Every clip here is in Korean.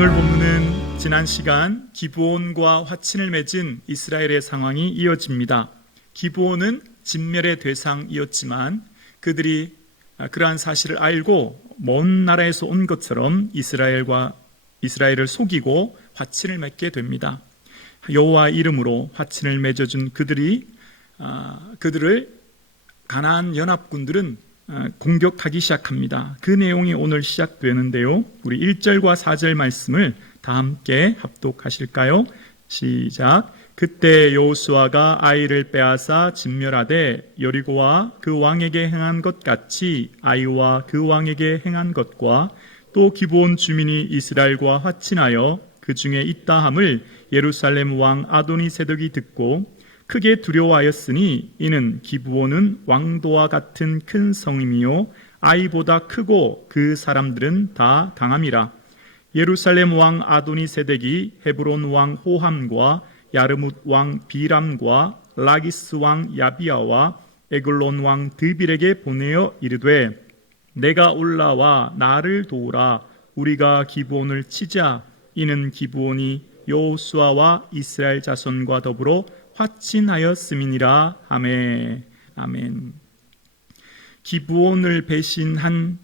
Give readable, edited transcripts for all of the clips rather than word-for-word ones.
오늘 본문은 지난 시간 기브온과 화친을 맺은 이스라엘의 상황이 이어집니다. 기브온은 진멸의 대상이었지만 그들이 그러한 사실을 알고 먼 나라에서 온 것처럼 이스라엘을 속이고 화친을 맺게 됩니다. 여호와 이름으로 화친을 맺어준 그들을 가나안 연합군들은 공격하기 시작합니다. 그 내용이 오늘 시작되는데요. 우리 1절과 4절 말씀을 다 함께 합독하실까요? 시작. 그때 여호수아가 아이를 빼앗아 진멸하되 여리고와 그 왕에게 행한 것 같이 아이와 그 왕에게 행한 것과 또 기브온 주민이 이스라엘과 화친하여 그 중에 있다 함을 예루살렘 왕 아도니세덱이 듣고 크게 두려워하였으니 이는 기브온은 왕도와 같은 큰 성임이요 아이보다 크고 그 사람들은 다 강함이라. 예루살렘 왕 아도니세덱이 헤브론 왕 호함과 야르뭇 왕 비람과 라기스 왕 야비야와 에글론 왕 드빌에게 보내어 이르되 내가 올라와 나를 도우라. 우리가 기브온을 치자. 이는 기브온이 여호수아와 이스라엘 자손과 더불어 화친하였음이니라. 아멘. 아멘. 기브온을 배신한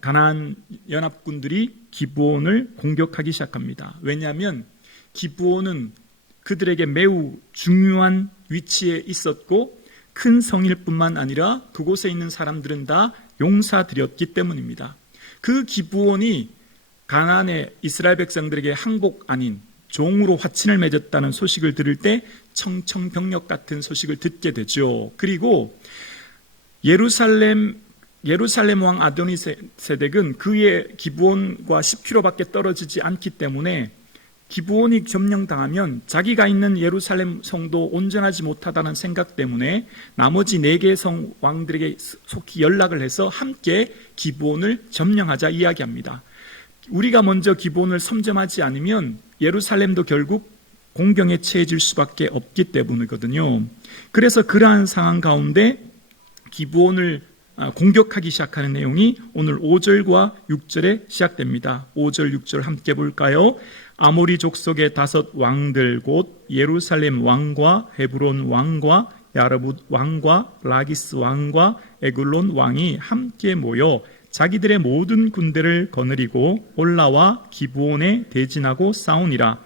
가나안 연합군들이 기브온을 공격하기 시작합니다. 왜냐하면 기브온은 그들에게 매우 중요한 위치에 있었고 큰 성일 뿐만 아니라 그곳에 있는 사람들은 다 용사들이었기 때문입니다. 그 기브온이 가나안의 이스라엘 백성들에게 항복 아닌 종으로 화친을 맺었다는 소식을 들을 때 청청병력 같은 소식을 듣게 되죠. 그리고 예루살렘 왕 아도니세덱은 그의 기브온과 10km밖에 떨어지지 않기 때문에 기브온이 점령당하면 자기가 있는 예루살렘 성도 온전하지 못하다는 생각 때문에 나머지 4개의 성 왕들에게 속히 연락을 해서 함께 기브온을 점령하자 이야기합니다. 우리가 먼저 기브온을 섬점하지 않으면 예루살렘도 결국 공경에 처해질 수밖에 없기 때문이거든요. 그래서 그러한 상황 가운데 기브온을 공격하기 시작하는 내용이 오늘 5절과 6절에 시작됩니다. 5절, 6절 함께 볼까요? 아모리 족속의 5 왕들 곧 예루살렘 왕과 헤브론 왕과 야르뭇 왕과 라기스 왕과 에글론 왕이 함께 모여 자기들의 모든 군대를 거느리고 올라와 기브온에 대진하고 싸우니라.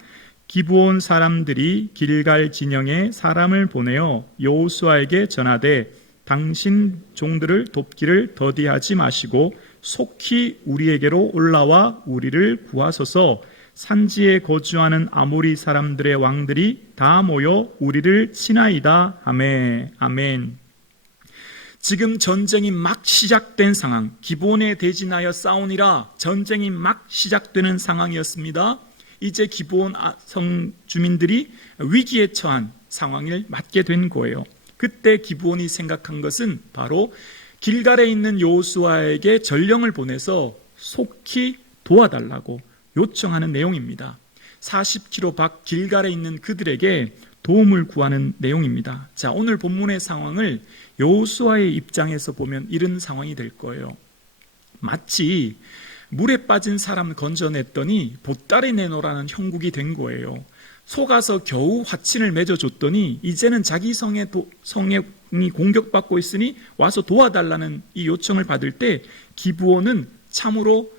기브온 사람들이 길갈 진영에 사람을 보내어 여호수아에게 전하되 당신 종들을 돕기를 더디하지 마시고 속히 우리에게로 올라와 우리를 구하소서. 산지에 거주하는 아모리 사람들의 왕들이 다 모여 우리를 치나이다. 아멘. 아멘. 지금 전쟁이 막 시작된 상황, 기브온에 대진하여 싸우니라 전쟁이 막 시작되는 상황이었습니다. 이제 기브온 성 주민들이 위기에 처한 상황을 맞게 된 거예요. 그때 기브온이 생각한 것은 바로 길갈에 있는 여호수아에게 전령을 보내서 속히 도와달라고 요청하는 내용입니다. 40km 밖 길갈에 있는 그들에게 도움을 구하는 내용입니다. 자, 오늘 본문의 상황을 여호수아의 입장에서 보면 이런 상황이 될 거예요. 마치 물에 빠진 사람을 건져냈더니 보따리 내놓으라는 형국이 된 거예요. 속아서 겨우 화친을 맺어줬더니 이제는 자기 성이 공격받고 있으니 와서 도와달라는 이 요청을 받을 때 기브온은 참으로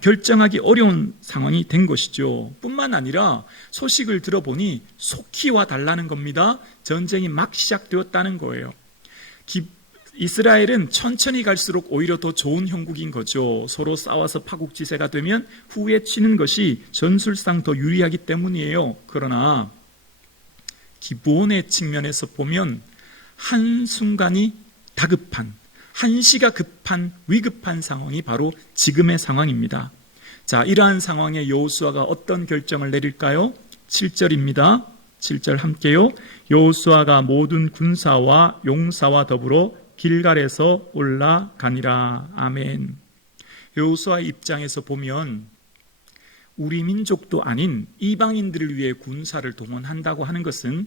결정하기 어려운 상황이 된 것이죠. 뿐만 아니라 소식을 들어보니 속히 와달라는 겁니다. 전쟁이 막 시작되었다는 거예요. 이스라엘은 천천히 갈수록 오히려 더 좋은 형국인 거죠. 서로 싸워서 파국지세가 되면 후에 치는 것이 전술상 더 유리하기 때문이에요. 그러나 기브온의 측면에서 보면 한순간이 다급한, 한시가 급한 위급한 상황이 바로 지금의 상황입니다. 자, 이러한 상황에 여호수아가 어떤 결정을 내릴까요? 7절입니다. 7절 함께요. 여호수아가 모든 군사와 용사와 더불어 길갈에서 올라가니라. 아멘. 여호수아의 입장에서 보면 우리 민족도 아닌 이방인들을 위해 군사를 동원한다고 하는 것은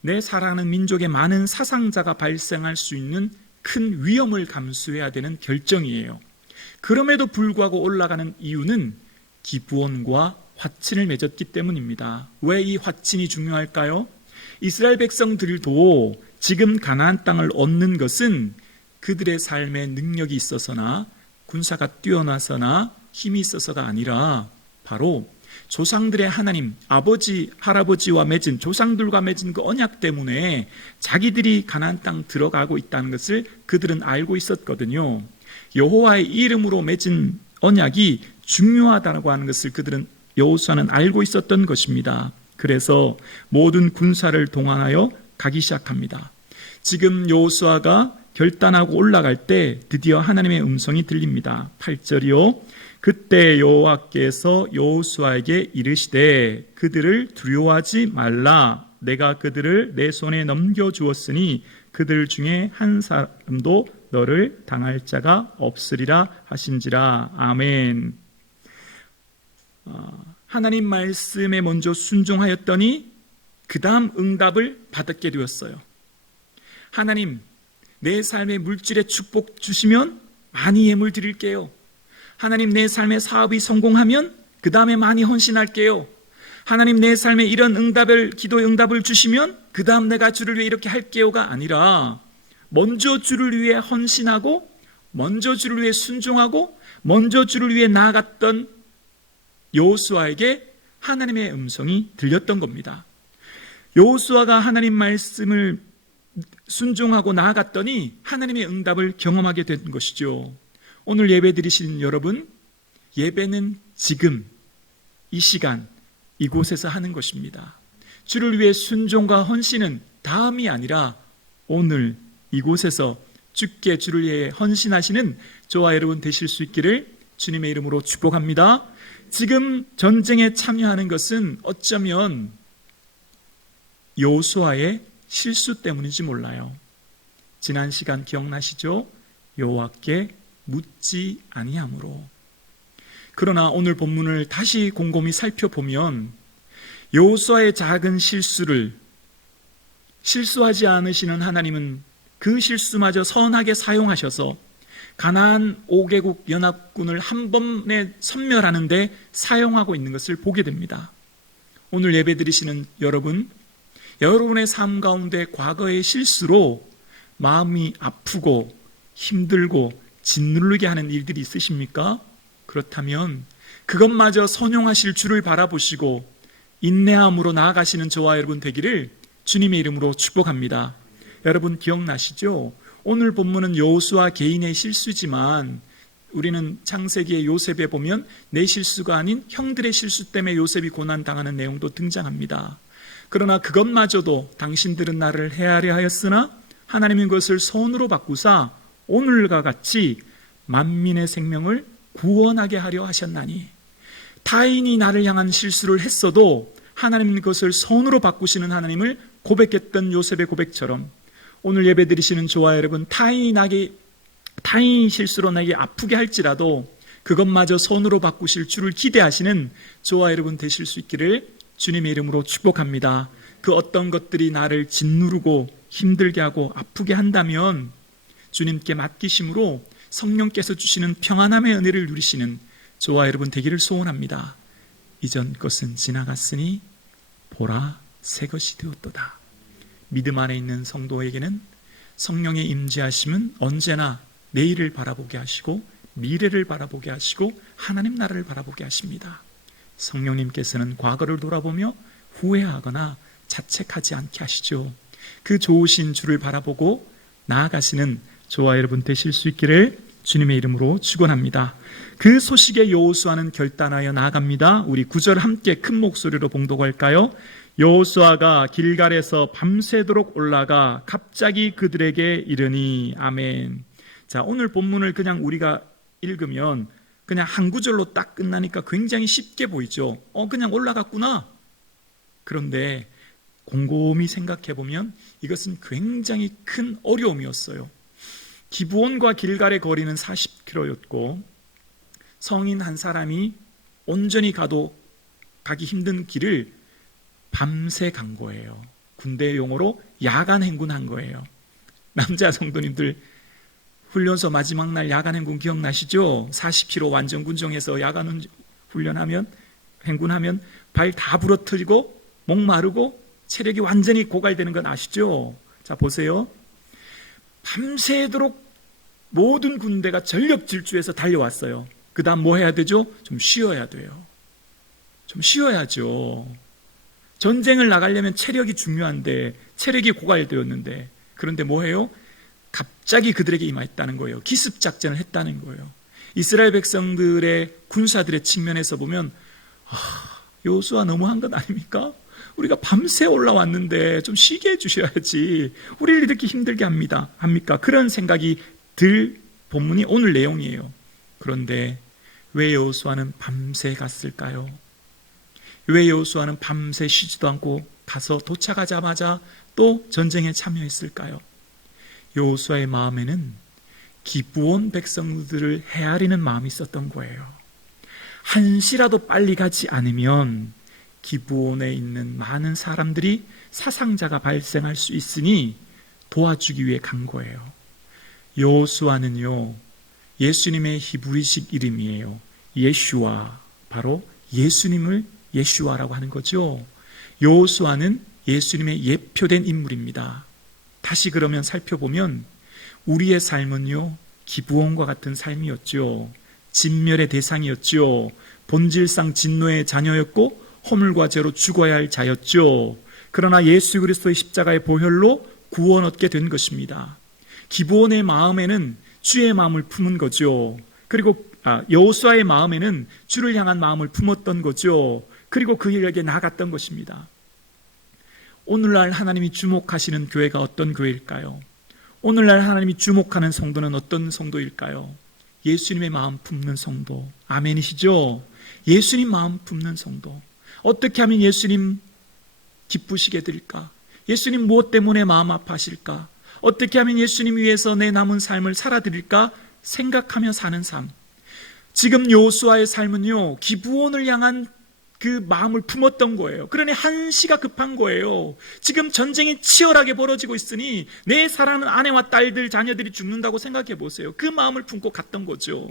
내 사랑하는 민족의 많은 사상자가 발생할 수 있는 큰 위험을 감수해야 되는 결정이에요. 그럼에도 불구하고 올라가는 이유는 기브온과 화친을 맺었기 때문입니다. 왜 이 화친이 중요할까요? 이스라엘 백성들도 지금 가나안 땅을 얻는 것은 그들의 삶에 능력이 있어서나 군사가 뛰어나서나 힘이 있어서가 아니라 바로 조상들의 하나님, 아버지, 할아버지와 맺은, 조상들과 맺은 그 언약 때문에 자기들이 가나안 땅 들어가고 있다는 것을 그들은 알고 있었거든요. 여호와의 이름으로 맺은 언약이 중요하다고 하는 것을 그들은, 여호수아는 알고 있었던 것입니다. 그래서 모든 군사를 동원하여 가기 시작합니다. 지금 여호수아가 결단하고 올라갈 때 드디어 하나님의 음성이 들립니다. 8절이요. 그때 여호와께서 여호수아에게 이르시되 그들을 두려워하지 말라. 내가 그들을 내 손에 넘겨주었으니 그들 중에 한 사람도 너를 당할 자가 없으리라 하신지라. 아멘. 하나님 말씀에 먼저 순종하였더니 그 다음 응답을 받게 되었어요. 하나님, 내 삶의 물질의 축복 주시면 많이 예물 드릴게요. 하나님, 내 삶의 사업이 성공하면 그 다음에 많이 헌신할게요. 하나님, 내 삶에 이런 기도의 응답을 주시면 그 다음 내가 주를 위해 이렇게 할게요가 아니라 먼저 주를 위해 헌신하고 먼저 주를 위해 순종하고 먼저 주를 위해 나아갔던 여호수아에게 하나님의 음성이 들렸던 겁니다. 여호수아가 하나님 말씀을 순종하고 나아갔더니 하나님의 응답을 경험하게 된 것이죠. 오늘 예배 드리신 여러분, 예배는 지금 이 시간 이곳에서 하는 것입니다. 주를 위해 순종과 헌신은 다음이 아니라 오늘 이곳에서 주께 주를 위해 헌신하시는 저와 여러분 되실 수 있기를 주님의 이름으로 축복합니다. 지금 전쟁에 참여하는 것은 어쩌면 여호수아의 실수 때문인지 몰라요. 지난 시간 기억나시죠? 여호와께 묻지 아니함으로. 그러나 오늘 본문을 다시 곰곰이 살펴보면 여호수아의 작은 실수를 실수하지 않으시는 하나님은 그 실수마저 선하게 사용하셔서 가나안 5개국 연합군을 한 번에 섬멸하는 데 사용하고 있는 것을 보게 됩니다. 오늘 예배드리시는 여러분, 여러분의 삶 가운데 과거의 실수로 마음이 아프고 힘들고 짓누르게 하는 일들이 있으십니까? 그렇다면 그것마저 선용하실 주를 바라보시고 인내함으로 나아가시는 저와 여러분 되기를 주님의 이름으로 축복합니다. 여러분 기억나시죠? 오늘 본문은 여호수아 개인의 실수지만 우리는 창세기의 요셉에 보면 내 실수가 아닌 형들의 실수 때문에 요셉이 고난당하는 내용도 등장합니다. 그러나 그것마저도 당신들은 나를 헤아려 하였으나 하나님은 그것을 선으로 바꾸사 오늘과 같이 만민의 생명을 구원하게 하려 하셨나니, 타인이 나를 향한 실수를 했어도 하나님은 그것을 선으로 바꾸시는 하나님을 고백했던 요셉의 고백처럼 오늘 예배드리시는 저와 여러분, 타인이 실수로 나에게 아프게 할지라도 그것마저 선으로 바꾸실 주를 기대하시는 저와 여러분 되실 수 있기를 주님의 이름으로 축복합니다. 그 어떤 것들이 나를 짓누르고 힘들게 하고 아프게 한다면 주님께 맡기심으로 성령께서 주시는 평안함의 은혜를 누리시는 저와 여러분 되기를 소원합니다. 이전 것은 지나갔으니 보라 새 것이 되었도다. 믿음 안에 있는 성도에게는 성령의 임재하심은 언제나 내일을 바라보게 하시고 미래를 바라보게 하시고 하나님 나라를 바라보게 하십니다. 성령님께서는 과거를 돌아보며 후회하거나 자책하지 않게 하시죠. 그 좋으신 주를 바라보고 나아가시는 저와 여러분 되실 수 있기를 주님의 이름으로 축원합니다. 그 소식에 여호수아는 결단하여 나아갑니다. 우리 9절 함께 큰 목소리로 봉독할까요? 여호수아가 길갈에서 밤새도록 올라가 갑자기 그들에게 이르니. 아멘. 자, 오늘 본문을 그냥 우리가 읽으면 그냥 한 구절로 딱 끝나니까 굉장히 쉽게 보이죠. 그냥 올라갔구나. 그런데 곰곰이 생각해 보면 이것은 굉장히 큰 어려움이었어요. 기브온과 길갈의 거리는 40km였고 성인 한 사람이 온전히 가기 힘든 길을 밤새 간 거예요. 군대 용어로 야간 행군한 거예요. 남자 성도님들 훈련소 마지막 날 야간 행군 기억나시죠? 40km 완전 군정에서 야간 훈련하면, 행군하면 발 다 부러뜨리고 목마르고 체력이 완전히 고갈되는 건 아시죠? 자, 보세요. 밤새도록 모든 군대가 전력 질주해서 달려왔어요. 그 다음 뭐 해야 되죠? 좀 쉬어야 돼요. 좀 쉬어야죠. 전쟁을 나가려면 체력이 중요한데, 체력이 고갈되었는데, 그런데 뭐 해요? 갑자기 그들에게 임했다는 거예요. 기습작전을 했다는 거예요. 이스라엘 백성들의 군사들의 측면에서 보면 여호수아 너무한 것 아닙니까? 우리가 밤새 올라왔는데 좀 쉬게 해주셔야지. 우리를 이렇게 힘들게 합니까? 그런 생각이 들 본문이 오늘 내용이에요. 그런데 왜 여호수아는 밤새 갔을까요? 왜 여호수아는 밤새 쉬지도 않고 가서 도착하자마자 또 전쟁에 참여했을까요? 여호수아의 마음에는 기브온 백성들을 헤아리는 마음이 있었던 거예요. 한시라도 빨리 가지 않으면 기브온에 있는 많은 사람들이 사상자가 발생할 수 있으니 도와주기 위해 간 거예요. 여호수아는요, 예수님의 히브리식 이름이에요. 예슈아, 바로 예수님을 예슈아라고 하는 거죠. 여호수아는 예수님의 예표된 인물입니다. 다시 그러면 살펴보면 우리의 삶은요, 기브온과 같은 삶이었죠. 진멸의 대상이었죠. 본질상 진노의 자녀였고 허물과 죄로 죽어야 할 자였죠. 그러나 예수 그리스도의 십자가의 보혈로 구원 얻게 된 것입니다. 기브온의 마음에는 주의 마음을 품은 거죠. 그리고 여호수아의 마음에는 주를 향한 마음을 품었던 거죠. 그리고 그 길에게 나갔던 것입니다. 오늘날 하나님이 주목하시는 교회가 어떤 교회일까요? 오늘날 하나님이 주목하는 성도는 어떤 성도일까요? 예수님의 마음 품는 성도. 아멘이시죠? 예수님 마음 품는 성도. 어떻게 하면 예수님 기쁘시게 될까? 예수님 무엇 때문에 마음 아파하실까? 어떻게 하면 예수님 위해서 내 남은 삶을 살아드릴까? 생각하며 사는 삶. 지금 여호수아의 삶은요, 기브온을 향한 그 마음을 품었던 거예요. 그러니 한시가 급한 거예요. 지금 전쟁이 치열하게 벌어지고 있으니 내 사랑하는 아내와 딸들, 자녀들이 죽는다고 생각해 보세요. 그 마음을 품고 갔던 거죠.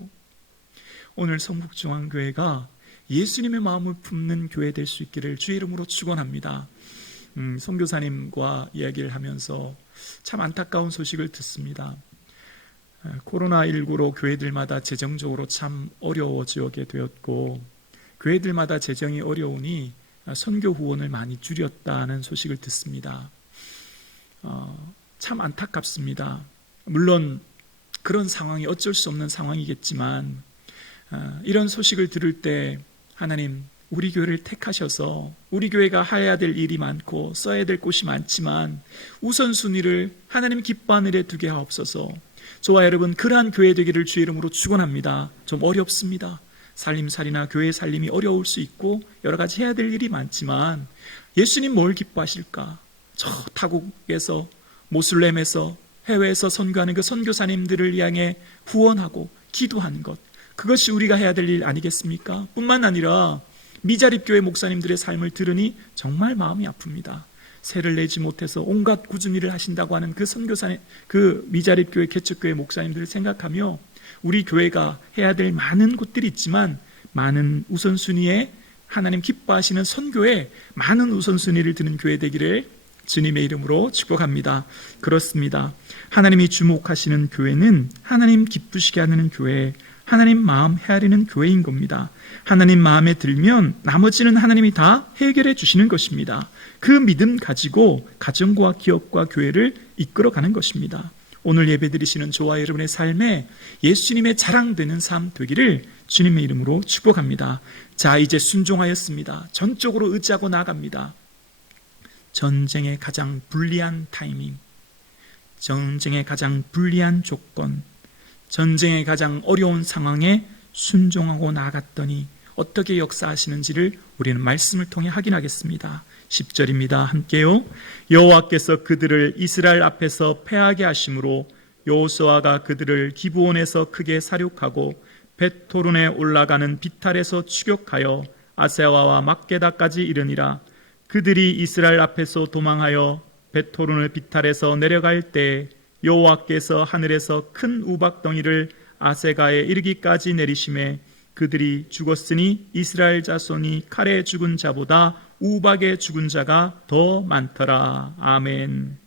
오늘 성북중앙교회가 예수님의 마음을 품는 교회 될 수 있기를 주의 이름으로 축원합니다. 선교사님과 이야기를 하면서 참 안타까운 소식을 듣습니다. 코로나19로 교회들마다 재정적으로 참 어려워지게 되었고, 교회들마다 재정이 어려우니 선교 후원을 많이 줄였다는 소식을 듣습니다. 참 안타깝습니다. 물론 그런 상황이 어쩔 수 없는 상황이겠지만, 이런 소식을 들을 때 하나님, 우리 교회를 택하셔서 우리 교회가 해야 될 일이 많고 써야 될 곳이 많지만 우선순위를 하나님 기뻐하는 일에 두게 하옵소서. 저와 여러분, 그러한 교회 되기를 주의 이름으로 축원합니다. 좀 어렵습니다. 살림살이나 교회 살림이 어려울 수 있고 여러 가지 해야 될 일이 많지만 예수님 뭘 기뻐하실까? 저 타국에서, 모슬렘에서, 해외에서 선교하는 그 선교사님들을 향해 후원하고 기도하는 것, 그것이 우리가 해야 될 일 아니겠습니까? 뿐만 아니라 미자립교회 목사님들의 삶을 들으니 정말 마음이 아픕니다. 세를 내지 못해서 온갖 꾸준 일을 하신다고 하는 그 선교사님, 그 미자립교회 개척교회 목사님들을 생각하며 우리 교회가 해야 될 많은 곳들이 있지만 많은 우선순위에 하나님 기뻐하시는 선교에 많은 우선순위를 두는 교회 되기를 주님의 이름으로 축복합니다. 그렇습니다. 하나님이 주목하시는 교회는 하나님 기쁘시게 하는 교회, 하나님 마음 헤아리는 교회인 겁니다. 하나님 마음에 들면 나머지는 하나님이 다 해결해 주시는 것입니다. 그 믿음 가지고 가정과 기업과 교회를 이끌어가는 것입니다. 오늘 예배드리시는 저와 여러분의 삶에 예수님의 자랑되는 삶 되기를 주님의 이름으로 축복합니다. 자, 이제 순종하였습니다. 전적으로 의지하고 나아갑니다. 전쟁의 가장 불리한 타이밍, 전쟁의 가장 불리한 조건, 전쟁의 가장 어려운 상황에 순종하고 나아갔더니 어떻게 역사하시는지를 우리는 말씀을 통해 확인하겠습니다. 10절입니다. 함께요. 여호와께서 그들을 이스라엘 앞에서 패하게 하심으로 여호수아가 그들을 기브온에서 크게 사륙하고 벳토른에 올라가는 비탈에서 추격하여 아세와와 막게다까지 이르니라. 그들이 이스라엘 앞에서 도망하여 벳토른의 비탈에서 내려갈 때 여호와께서 하늘에서 큰 우박덩이를 아세가에 이르기까지 내리심에 그들이 죽었으니 이스라엘 자손이 칼에 죽은 자보다 우박에 죽은 자가 더 많더라. 아멘.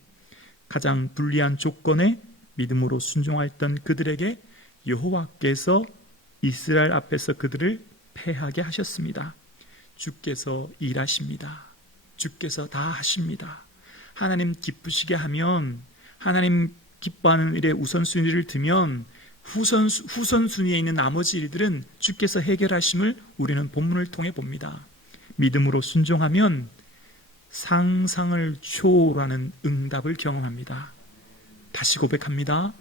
가장 불리한 조건에 믿음으로 순종하였던 그들에게 여호와께서 이스라엘 앞에서 그들을 패하게 하셨습니다. 주께서 일하십니다. 주께서 다 하십니다. 하나님 기쁘시게 하면, 하나님 기뻐하는 일에 우선순위를 두면 후선순위에 있는 나머지 일들은 주께서 해결하심을 우리는 본문을 통해 봅니다. 믿음으로 순종하면 상상을 초월하는 응답을 경험합니다. 다시 고백합니다.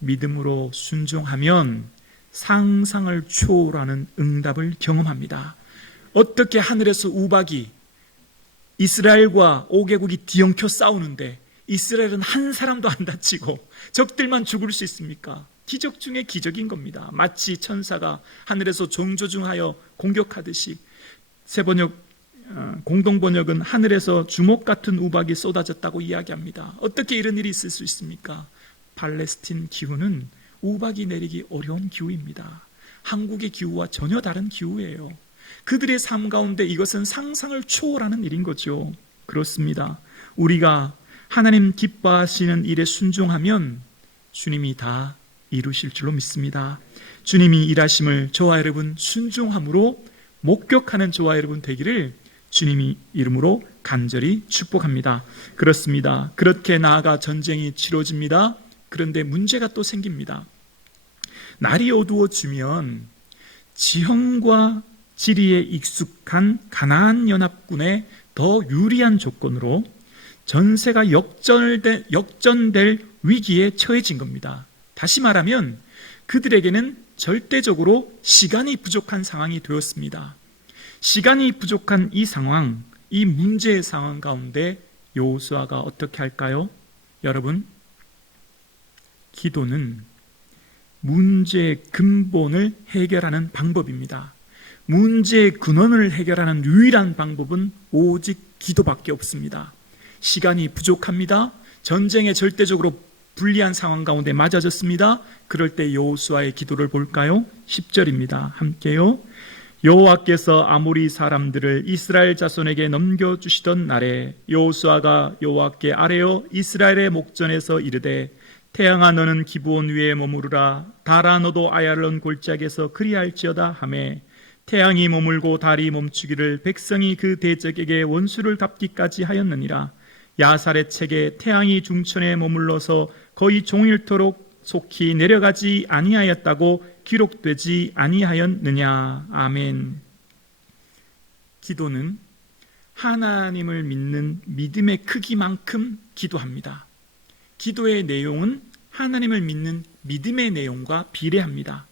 믿음으로 순종하면 상상을 초월하는 응답을 경험합니다. 어떻게 하늘에서 우박이 이스라엘과 5개국이 뒤엉켜 싸우는데 이스라엘은 한 사람도 안 다치고 적들만 죽을 수 있습니까? 기적 중에 기적인 겁니다. 마치 천사가 하늘에서 종조중하여 공격하듯이. 공동번역은 하늘에서 주먹 같은 우박이 쏟아졌다고 이야기합니다. 어떻게 이런 일이 있을 수 있습니까? 팔레스틴 기후는 우박이 내리기 어려운 기후입니다. 한국의 기후와 전혀 다른 기후예요. 그들의 삶 가운데 이것은 상상을 초월하는 일인 거죠. 그렇습니다. 우리가 하나님 기뻐하시는 일에 순종하면 주님이 다 이루실 줄로 믿습니다. 주님이 일하심을 저와 여러분 순종함으로 목격하는 저와 여러분 되기를 주님이 이름으로 간절히 축복합니다. 그렇습니다. 그렇게 나아가 전쟁이 치러집니다. 그런데 문제가 또 생깁니다. 날이 어두워지면 지형과 지리에 익숙한 가나안 연합군의 더 유리한 조건으로 전세가 역전될 위기에 처해진 겁니다. 다시 말하면 그들에게는 절대적으로 시간이 부족한 상황이 되었습니다. 시간이 부족한 이 상황, 이 문제의 상황 가운데 여호수아가 어떻게 할까요? 여러분, 기도는 문제의 근본을 해결하는 방법입니다. 문제의 근원을 해결하는 유일한 방법은 오직 기도밖에 없습니다. 시간이 부족합니다. 전쟁에 절대적으로 불리한 상황 가운데 맞아졌습니다. 그럴 때 여호수아의 기도를 볼까요? 10절입니다. 함께요. 여호와께서 아모리 사람들을 이스라엘 자손에게 넘겨주시던 날에 여호수아가 여호와께 아뢰어 이스라엘의 목전에서 이르되 태양아 너는 기브온 위에 머무르라 달아 너도 아얄론 골짜기에서 그리할지어다 하매 태양이 머물고 달이 멈추기를 백성이 그 대적에게 원수를 갚기까지 하였느니라. 야살의 책에 태양이 중천에 머물러서 거의 종일토록 속히 내려가지 아니하였다고 기록되지 아니하였느냐. 아멘. 기도는 하나님을 믿는 믿음의 크기만큼 기도합니다. 기도의 내용은 하나님을 믿는 믿음의 내용과 비례합니다.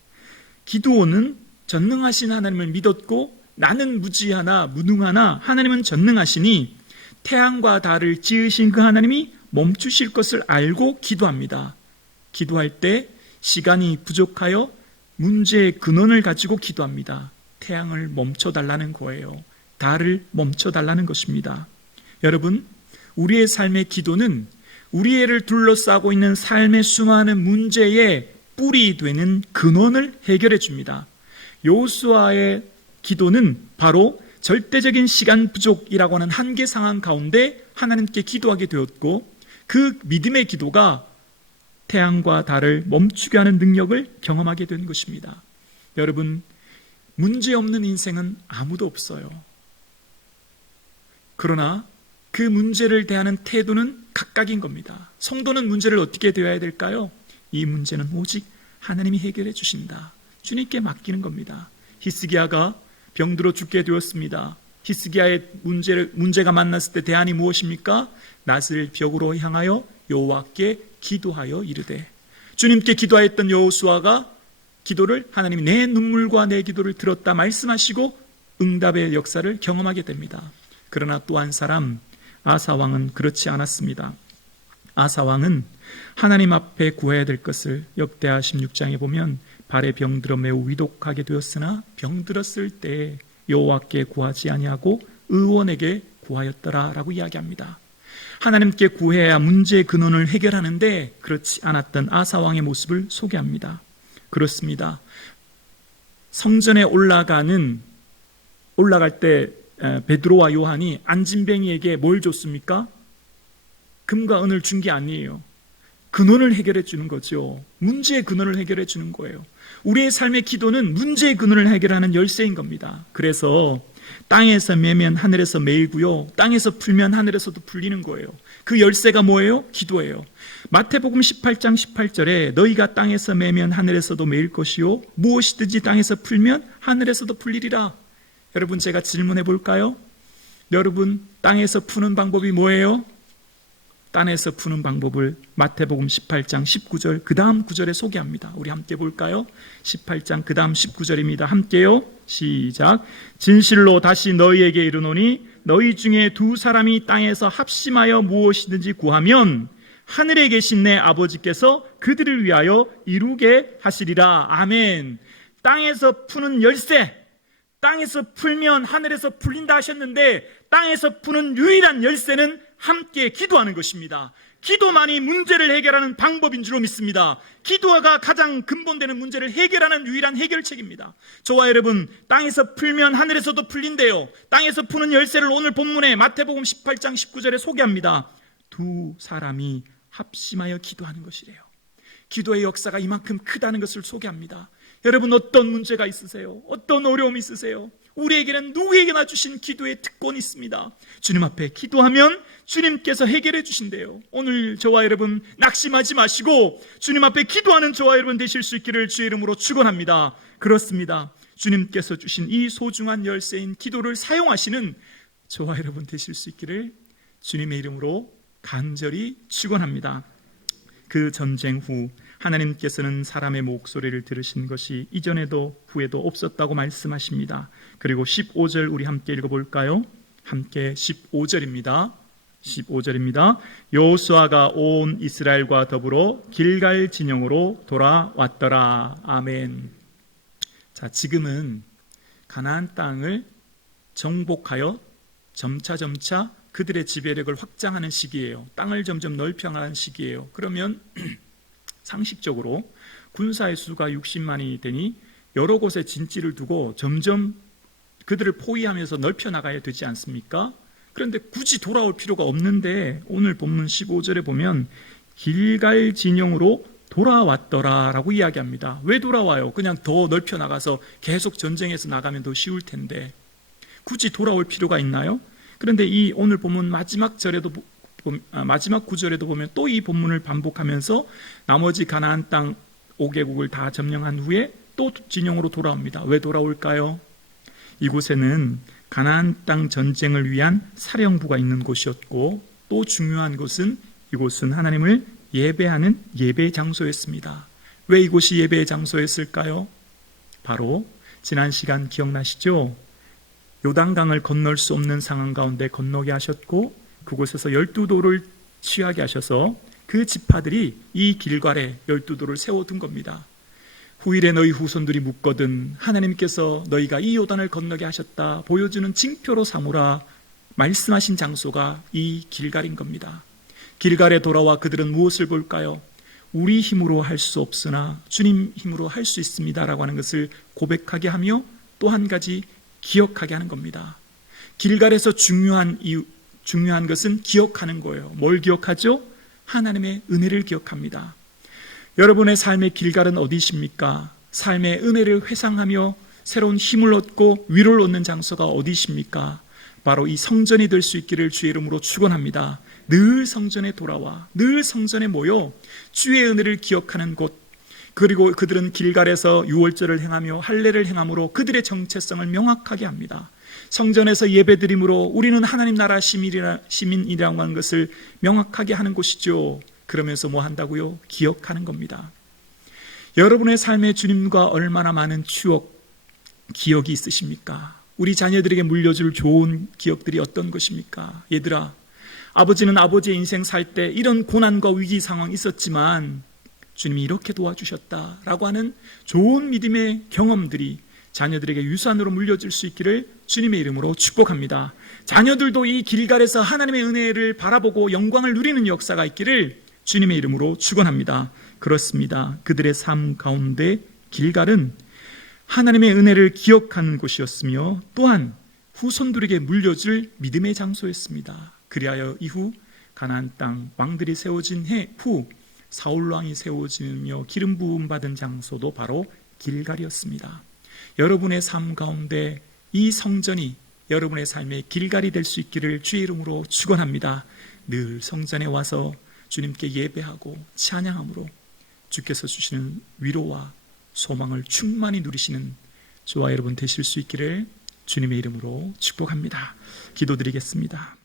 기드온은 전능하신 하나님을 믿었고 나는 무지하나 무능하나 하나님은 전능하시니 태양과 달을 지으신 그 하나님이 멈추실 것을 알고 기도합니다. 기도할 때 시간이 부족하여 문제의 근원을 가지고 기도합니다. 태양을 멈춰달라는 거예요. 달을 멈춰달라는 것입니다. 여러분, 우리의 삶의 기도는 우리를 둘러싸고 있는 삶의 수많은 문제의 뿌리 되는 근원을 해결해 줍니다. 여호수아의 기도는 바로 절대적인 시간 부족이라고 하는 한계 상황 가운데 하나님께 기도하게 되었고 그 믿음의 기도가 태양과 달을 멈추게 하는 능력을 경험하게 된 것입니다. 여러분, 문제 없는 인생은 아무도 없어요. 그러나 그 문제를 대하는 태도는 각각인 겁니다. 성도는 문제를 어떻게 대해야 될까요? 이 문제는 오직 하나님이 해결해 주신다. 주님께 맡기는 겁니다. 히스기야가 병들어 죽게 되었습니다. 히스기야의 문제가 만났을 때 대안이 무엇입니까? 낫을 벽으로 향하여 여호와께 기도하여 이르되, 주님께 기도하였던 여호수아가 기도를 하나님이 내 눈물과 내 기도를 들었다 말씀하시고 응답의 역사를 경험하게 됩니다. 그러나 또 한 사람 아사왕은 그렇지 않았습니다. 아사왕은 하나님 앞에 구해야 될 것을 역대하 16장에 보면 발에 병들어 매우 위독하게 되었으나 병들었을 때 여호와께 구하지 아니하고 의원에게 구하였더라라고 이야기합니다. 하나님께 구해야 문제의 근원을 해결하는데 그렇지 않았던 아사왕의 모습을 소개합니다. 그렇습니다. 성전에 올라갈 때 베드로와 요한이 안진뱅이에게 뭘 줬습니까? 금과 은을 준 게 아니에요. 근원을 해결해 주는 거죠. 문제의 근원을 해결해 주는 거예요. 우리의 삶의 기도는 문제의 근원을 해결하는 열쇠인 겁니다. 그래서 땅에서 매면 하늘에서 매이고요, 땅에서 풀면 하늘에서도 풀리는 거예요. 그 열쇠가 뭐예요? 기도예요. 마태복음 18장 18절에 너희가 땅에서 매면 하늘에서도 매일 것이요 무엇이든지 땅에서 풀면 하늘에서도 풀리리라. 여러분, 제가 질문해 볼까요? 여러분, 땅에서 푸는 방법이 뭐예요? 땅에서 푸는 방법을 마태복음 18장 19절 그 다음 9절에 소개합니다. 우리 함께 볼까요? 18장 그 다음 19절입니다. 함께요. 시작. 진실로 다시 너희에게 이르노니 너희 중에 두 사람이 땅에서 합심하여 무엇이든지 구하면 하늘에 계신 내 아버지께서 그들을 위하여 이루게 하시리라. 아멘. 땅에서 푸는 열쇠, 땅에서 풀면 하늘에서 풀린다 하셨는데, 땅에서 푸는 유일한 열쇠는 함께 기도하는 것입니다. 기도만이 문제를 해결하는 방법인 줄로 믿습니다. 기도가 가장 근본되는 문제를 해결하는 유일한 해결책입니다. 저와 여러분, 땅에서 풀면 하늘에서도 풀린대요. 땅에서 푸는 열쇠를 오늘 본문에 마태복음 18장 19절에 소개합니다. 두 사람이 합심하여 기도하는 것이래요. 기도의 역사가 이만큼 크다는 것을 소개합니다. 여러분, 어떤 문제가 있으세요? 어떤 어려움이 있으세요? 우리에게는 누구에게나 주신 기도의 특권이 있습니다. 주님 앞에 기도하면 주님께서 해결해 주신대요. 오늘 저와 여러분 낙심하지 마시고 주님 앞에 기도하는 저와 여러분 되실 수 있기를 주의 이름으로 축원합니다. 그렇습니다. 주님께서 주신 이 소중한 열쇠인 기도를 사용하시는 저와 여러분 되실 수 있기를 주님의 이름으로 간절히 축원합니다. 그 전쟁 후 하나님께서는 사람의 목소리를 들으신 것이 이전에도 후에도 없었다고 말씀하십니다. 그리고 15절 우리 함께 읽어볼까요? 함께 15절입니다. 15절입니다. 여호수아가 온 이스라엘과 더불어 길갈 진영으로 돌아왔더라. 아멘. 자, 지금은 가나안 땅을 정복하여 점차 그들의 지배력을 확장하는 시기예요. 땅을 점점 넓혀가는 시기예요. 그러면 상식적으로 군사의 수가 60만이 되니 여러 곳에 진지를 두고 점점 그들을 포위하면서 넓혀나가야 되지 않습니까? 그런데 굳이 돌아올 필요가 없는데 오늘 본문 15절에 보면 길갈 진영으로 돌아왔더라 라고 이야기합니다. 왜 돌아와요? 그냥 더 넓혀나가서 계속 전쟁에서 나가면 더 쉬울 텐데 굳이 돌아올 필요가 있나요? 그런데 이 오늘 본문 마지막 구절에도 보면 또 이 본문을 반복하면서 나머지 가나안 땅 5개국을 다 점령한 후에 또 진영으로 돌아옵니다. 왜 돌아올까요? 이곳에는 가나안 땅 전쟁을 위한 사령부가 있는 곳이었고, 또 중요한 것은 이곳은 하나님을 예배하는 예배 장소였습니다. 왜 이곳이 예배의 장소였을까요? 바로 지난 시간 기억나시죠? 요단강을 건널 수 없는 상황 가운데 건너게 하셨고, 그곳에서 12도를 취하게 하셔서 그 지파들이 이 길갈에 12도를 세워둔 겁니다. 후일에 너희 후손들이 묻거든 하나님께서 너희가 이 요단을 건너게 하셨다 보여주는 징표로 삼으라 말씀하신 장소가 이 길갈인 겁니다. 길갈에 돌아와 그들은 무엇을 볼까요? 우리 힘으로 할 수 없으나 주님 힘으로 할 수 있습니다 라고 하는 것을 고백하게 하며 또 한 가지 기억하게 하는 겁니다. 길갈에서 중요한 것은 기억하는 거예요. 뭘 기억하죠? 하나님의 은혜를 기억합니다. 여러분의 삶의 길갈은 어디십니까? 삶의 은혜를 회상하며 새로운 힘을 얻고 위로를 얻는 장소가 어디십니까? 바로 이 성전이 될 수 있기를 주의 이름으로 축원합니다. 늘 성전에 돌아와 늘 성전에 모여 주의 은혜를 기억하는 곳, 그리고 그들은 길갈에서 유월절을 행하며 할례를 행함으로 그들의 정체성을 명확하게 합니다. 성전에서 예배드림으로 우리는 하나님 나라 시민이라고 하는 것을 명확하게 하는 곳이죠. 그러면서 뭐 한다고요? 기억하는 겁니다. 여러분의 삶에 주님과 얼마나 많은 추억, 기억이 있으십니까? 우리 자녀들에게 물려줄 좋은 기억들이 어떤 것입니까? 얘들아, 아버지는 아버지의 인생 살 때 이런 고난과 위기 상황이 있었지만 주님이 이렇게 도와주셨다라고 하는 좋은 믿음의 경험들이 자녀들에게 유산으로 물려줄 수 있기를 주님의 이름으로 축복합니다. 자녀들도 이 길갈에서 하나님의 은혜를 바라보고 영광을 누리는 역사가 있기를 주님의 이름으로 축원합니다. 그렇습니다. 그들의 삶 가운데 길갈은 하나님의 은혜를 기억하는 곳이었으며 또한 후손들에게 물려줄 믿음의 장소였습니다. 그리하여 이후 가나안 땅 왕들이 세워진 후 사울 왕이 세워지며 기름 부음 받은 장소도 바로 길갈이었습니다. 여러분의 삶 가운데 이 성전이 여러분의 삶의 길갈이 될 수 있기를 주의 이름으로 축원합니다. 늘 성전에 와서 주님께 예배하고 찬양함으로 주께서 주시는 위로와 소망을 충만히 누리시는 저와 여러분 되실 수 있기를 주님의 이름으로 축복합니다. 기도드리겠습니다.